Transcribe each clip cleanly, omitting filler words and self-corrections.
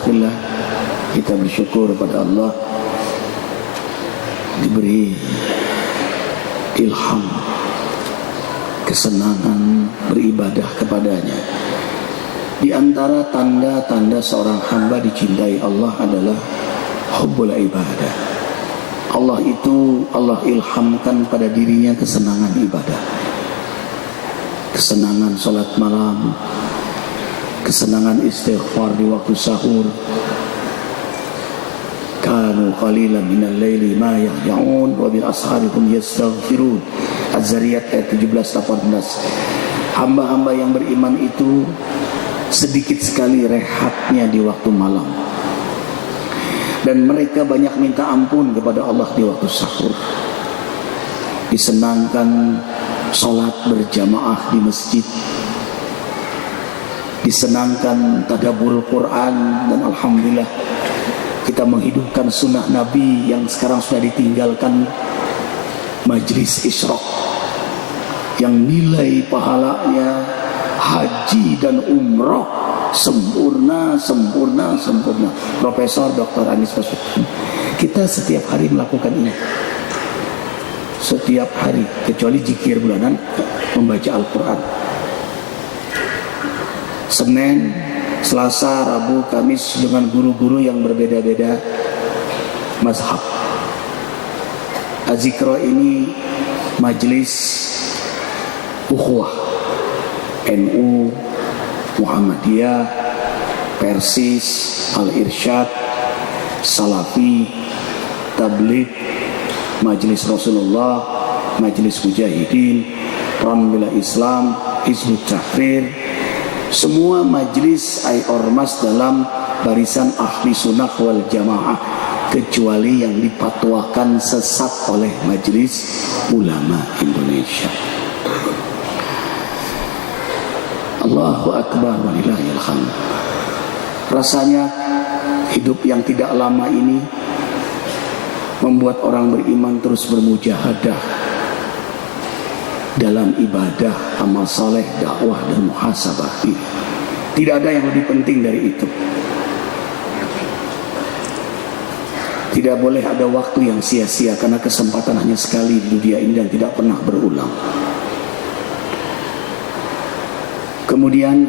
Alhamdulillah, kita bersyukur pada Allah diberi ilham, kesenangan beribadah kepadanya. Di antara tanda-tanda seorang hamba dicintai Allah adalah hubbul ibadah. Allah ilhamkan pada dirinya kesenangan ibadah, kesenangan salat malam, kesenangan istighfar di waktu sahur. Kanu qalilan minal laili ma yahja'un wa bil ashari hum yastaghfirun. Az-Zariyat ayat 17-18. Hamba-hamba yang beriman itu sedikit sekali rehatnya di waktu malam, dan mereka banyak minta ampun kepada Allah di waktu sahur. Disenangkan sholat berjamaah di masjid, disenangkan tadabbur Quran, dan alhamdulillah kita menghidupkan sunnah Nabi yang sekarang sudah ditinggalkan, majlis Isyraq yang nilai pahalanya haji dan umrah sempurna. Profesor Dr. Anies Baswedan. Kita setiap hari melakukan ini, setiap hari, kecuali zikir bulanan, membaca Al-Quran. Senin, Selasa, Rabu, Kamis dengan guru-guru yang berbeda-beda mazhab. Azikro ini majelis ukhuwah, NU, Muhammadiyah, Persis, Al-Irsyad, Salafi, Tabligh, Majelis Rasulullah, Majelis Mujahidin, Ron Bela Islam, Hizbut Tahrir, semua majelis ormas dalam barisan ahli sunnah wal jamaah, kecuali yang dipatwakan sesat oleh Majelis Ulama Indonesia. Allahu Akbar walillahil hamd. Rasanya hidup yang tidak lama ini membuat orang beriman terus bermujahadah dalam ibadah, amal saleh, dakwah, dan muhasabah. Tidak ada yang lebih penting dari itu. Tidak boleh ada waktu yang sia-sia, karena kesempatan hanya sekali di dunia ini dan tidak pernah berulang. Kemudian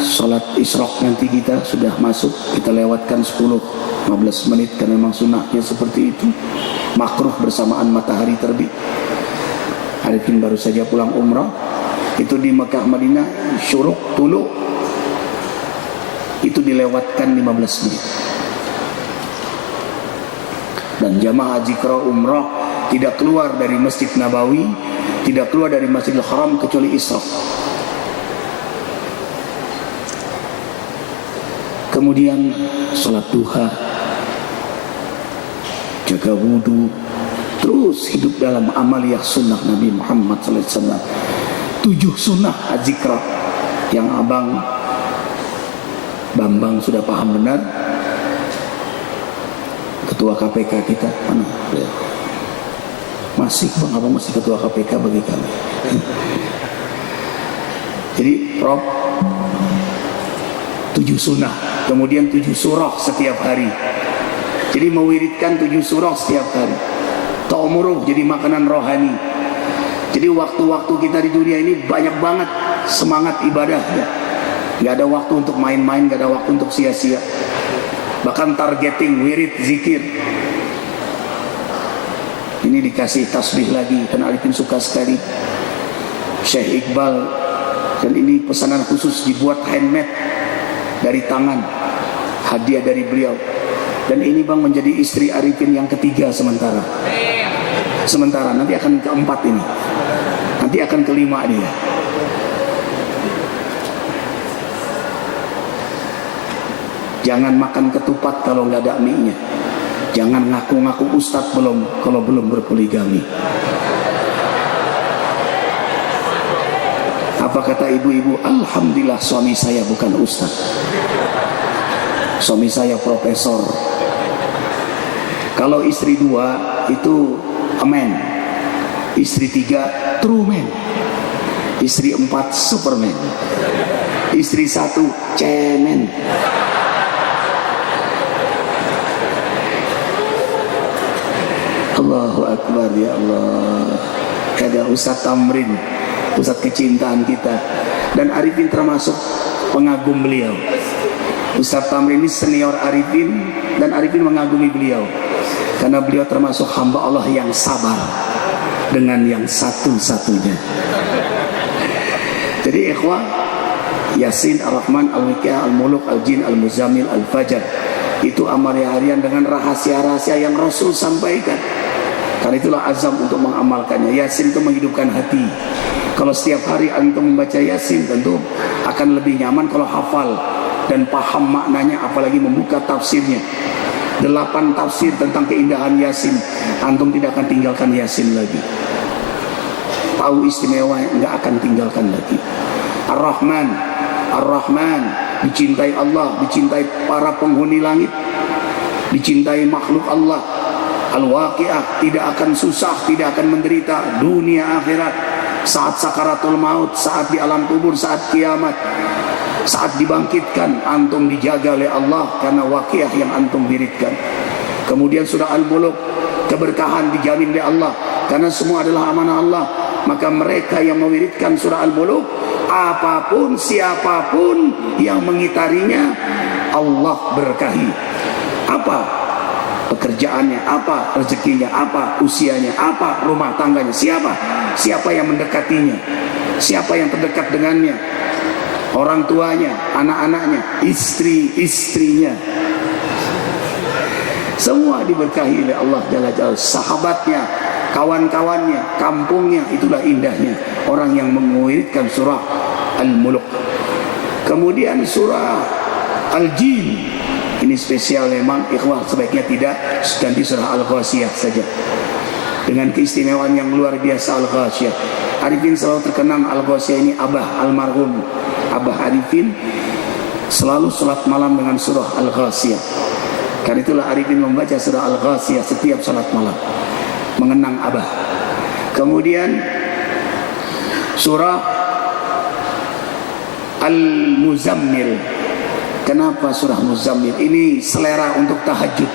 sholat Isyraq nanti kita sudah masuk, kita lewatkan 10-15 menit karena memang sunnahnya seperti itu. Makruh bersamaan matahari terbit. Arifin baru saja pulang umrah, itu di Mekah Madinah, syuruk tulu itu dilewatkan 15 menit. Dan jamaah zikra umrah tidak keluar dari Masjid Nabawi, tidak keluar dari Masjidil Haram kecuali Isyraq. Kemudian sholat duha, jaga wudu, terus hidup dalam amaliyah sunnah Nabi Muhammad SAW. 7 sunnah azikra yang abang Bambang sudah paham benar. Ketua KPK kita mana? Masih bang, abang masih ketua KPK bagi kami. Jadi Prof, 7 sunnah, kemudian 7 surah setiap hari. Jadi mewiridkan 7 surah setiap hari. Ta'muruh, jadi makanan rohani. Jadi waktu-waktu kita di dunia ini banyak banget semangat ibadahnya. Gak ada waktu untuk main-main, gak ada waktu untuk sia-sia. Bahkan targeting wirid zikir. Ini dikasih tasbih lagi, dan Arifin suka sekali. Syekh Iqbal, dan ini pesanan khusus dibuat handmade dari tangan, hadiah dari beliau. Dan ini bang menjadi istri Arifin yang ketiga sementara. Nanti akan keempat ini, nanti akan kelima dia. Jangan makan ketupat kalau nggak ada mie-nya. Jangan ngaku-ngaku ustadz kalau belum berpoligami. Apa kata ibu-ibu? Alhamdulillah suami saya bukan ustadz, suami saya profesor. Kalau istri 2 itu amen, istri 3 true man, istri 4 superman, istri 1 cemen. Allahu Akbar, ya Allah. Ada Ustaz Tamrin, Ustaz kecintaan kita. Dan Arifin termasuk pengagum beliau. Ustaz Tamrin ini senior Arifin, dan Arifin mengagumi beliau karena beliau termasuk hamba Allah yang sabar dengan yang satu-satunya. Jadi ikhwah, Yasin, Ar-Rahman, Al-Wiqiyah, Al-Muluk, Al-Jin, Al-Muzammil, Al-Fajr, itu amal harian dengan rahasia-rahasia yang Rasul sampaikan. Karena itulah azam untuk mengamalkannya. Yasin itu menghidupkan hati. Kalau setiap hari antum membaca Yasin, tentu akan lebih nyaman kalau hafal dan paham maknanya, apalagi membuka tafsirnya. 8 tafsir tentang keindahan Yasin, antum tidak akan tinggalkan Yasin lagi. Tahu istimewa, nggak akan tinggalkan lagi. Ar-Rahman, Ar-Rahman, dicintai Allah, dicintai para penghuni langit, dicintai makhluk Allah. Al-Waqiah, tidak akan susah, tidak akan menderita dunia akhirat, saat sakaratul maut, saat di alam kubur, saat kiamat, saat dibangkitkan, antum dijaga oleh Allah karena Waqiah yang antum wiridkan. Kemudian surah Al-Muluk, keberkahan dijamin oleh Allah karena semua adalah amanah Allah. Maka mereka yang mewiridkan surah Al-Muluk, apapun siapapun yang mengitarinya, Allah berkahi. Apa pekerjaannya, apa rezekinya, apa usianya, apa rumah tangganya, siapa yang mendekatinya, siapa yang terdekat dengannya, orang tuanya, anak-anaknya, istri-istrinya, semua diberkahi oleh Allah Jalla Jalla. Sahabatnya, kawan-kawannya, kampungnya, itulah indahnya orang yang menguirkan surah Al-Muluk. Kemudian surah Al-Jin, ini spesial memang, ikhwah, sebaiknya tidak, ganti surah Al-Ghashiyah saja. Dengan keistimewaan yang luar biasa Al-Ghashiyah. Arifin selalu terkenang Al-Ghashiyah ini, Abah almarhum Abah Arifin selalu salat malam dengan surah Al-Ghashiyah. Karena itulah Arifin membaca surah Al-Ghashiyah setiap salat malam, mengenang Abah. Kemudian surah Al-Muzammil. Kenapa surah Muzammil? Ini selera untuk tahajud.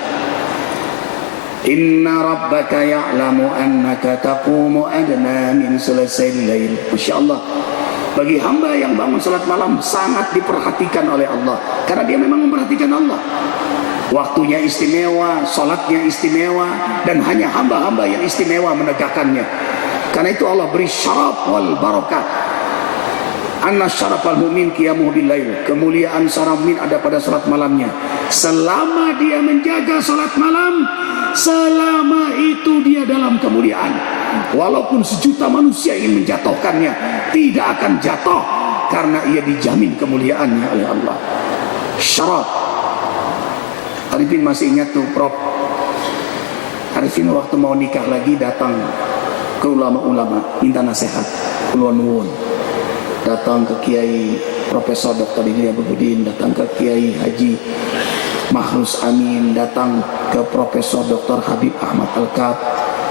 Inna rabbaka ya'lamu annaka taqumu adna min sulasayil lail. Masya Allah, bagi hamba yang bangun salat malam sangat diperhatikan oleh Allah, karena dia memang memperhatikan Allah. Waktunya istimewa, salatnya istimewa, dan hanya hamba-hamba yang istimewa menegakkannya. Karena itu Allah beri syaraf wal barakah. Anna syarafal mu'min qiyamuhu bil lail. Kemuliaan seorang mukmin ada pada salat malamnya. Selama dia menjaga salat malam, selama itu dia dalam kemuliaan. Walaupun sejuta manusia ingin menjatuhkannya, tidak akan jatuh karena ia dijamin kemuliaannya oleh Allah. Syaraf. Arifin masih ingat tuh, Prof. Arifin waktu mau nikah lagi datang ke ulama-ulama minta nasihat, ulun nuwun. Datang ke Kiai Profesor Dr. Didi Abdudin, datang ke Kiai Haji Mahrus Amin, datang ke Profesor Dr. Habib Ahmad Al-Kab,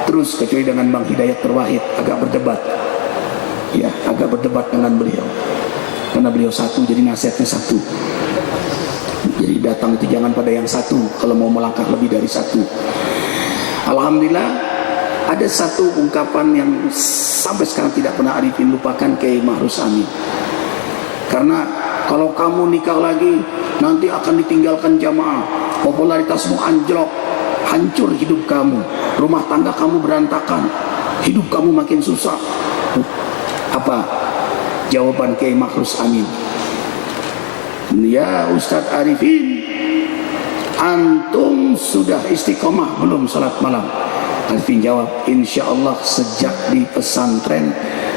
terus kecuali dengan Bang Hidayat Terwahid agak berdebat. Ya, agak berdebat dengan beliau. Karena beliau satu, jadi nasihatnya satu. Jadi datang itu jangan pada yang satu, kalau mau melangkah lebih dari satu. Alhamdulillah, ada satu ungkapan yang sampai sekarang tidak pernah Arifin lupakan, Kiai Mahrus Amin. Karena kalau kamu nikah lagi, nanti akan ditinggalkan jamaah, popularitasmu anjlok, hancur hidup kamu, rumah tangga kamu berantakan, hidup kamu makin susah. Apa jawaban Kiai Mahrus Amin? Ya Ustadz Arifin, antum sudah istiqomah belum salat malam? Arifin jawab, insya Allah sejak di pesantren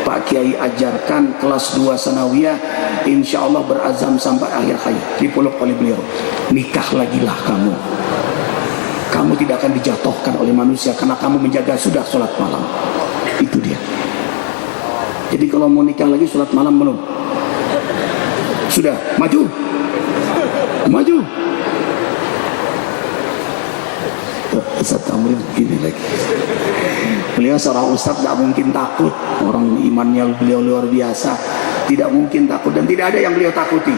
Pak Kiai ajarkan kelas 2 sanawiyah, insya Allah berazam sampai akhir hayat. Dipeluk oleh beliau, nikah lagilah kamu. Kamu tidak akan dijatuhkan oleh manusia karena kamu menjaga sudah sholat malam. Itu dia. Jadi kalau mau nikah lagi sholat malam belum? Sudah, maju. Maju. Ustaz Tamrin begini lagi. Beliau seorang ustaz, tidak mungkin takut. Orang imannya beliau luar biasa, tidak mungkin takut, dan tidak ada yang beliau takuti.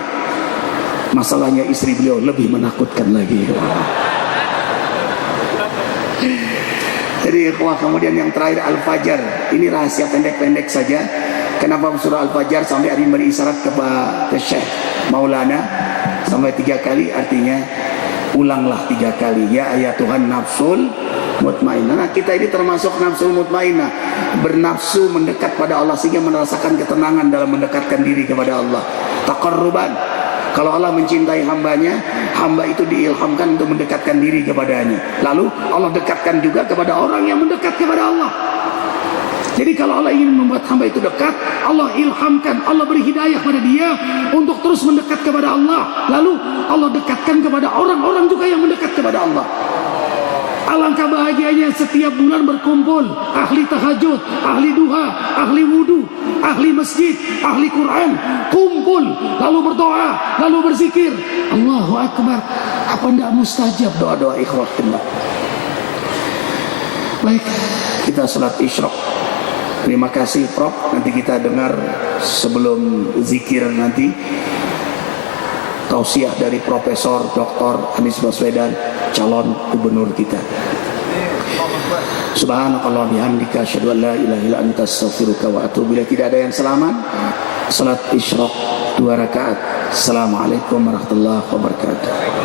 Masalahnya istri beliau lebih menakutkan lagi. Jadi ikhwah, kemudian yang terakhir Al-Fajr. Ini rahasia pendek-pendek saja. Kenapa surah Al-Fajr sampai hari beri isyarat kepada Syekh Maulana sampai 3 kali, artinya ulanglah 3 kali. Ya ayat Tuhan nafsul mutmainnah. Nah, kita ini termasuk nafsul mutmainnah, bernafsu mendekat pada Allah sehingga merasakan ketenangan dalam mendekatkan diri kepada Allah. Taqarruban. Kalau Allah mencintai hambanya, hamba itu diilhamkan untuk mendekatkan diri kepadanya. Lalu Allah dekatkan juga kepada orang yang mendekat kepada Allah. Jadi kalau Allah ingin membuat hamba itu dekat, Allah ilhamkan, Allah beri hidayah pada dia untuk terus mendekat kepada Allah. Lalu Allah dekatkan kepada orang-orang juga yang mendekat kepada Allah. Alangkah bahagianya setiap bulan berkumpul ahli tahajud, ahli duha, ahli wudu, ahli masjid, ahli Quran, kumpul lalu berdoa, lalu berzikir. Allahu Akbar. Apa tidak mustajab doa-doa ikhwah fillah? Baik, kita salat isyraq. Terima kasih Prof. Nanti kita dengar sebelum zikir nanti tausiah dari Profesor Dr. Anies Baswedan, calon gubernur kita. Subhanakallah bihamdika asyhadu an la ilaha illa anta astaghfiruka wa atubu ilaik. Tidak ada yang selamat. Salat isyraq 2 rakaat. Assalamualaikum warahmatullahi wabarakatuh.